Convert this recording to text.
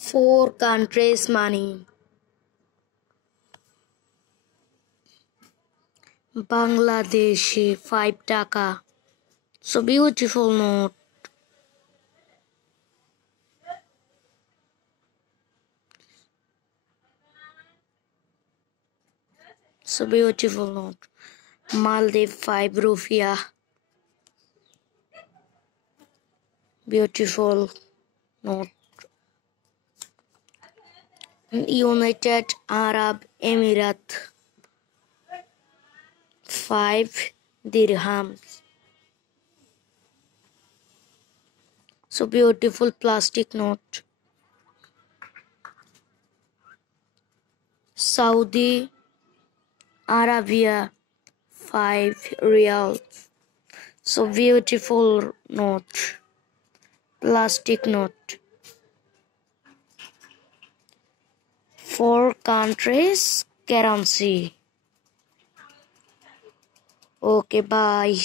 Four countries money. Bangladeshi 5 taka. So beautiful note. So beautiful note. Maldives 5 rupiah. Beautiful note. United Arab Emirates 5 dirhams. So beautiful plastic note. Saudi Arabia 5 riyals. So beautiful note. Plastic note. 4 countries currency. Okay, bye.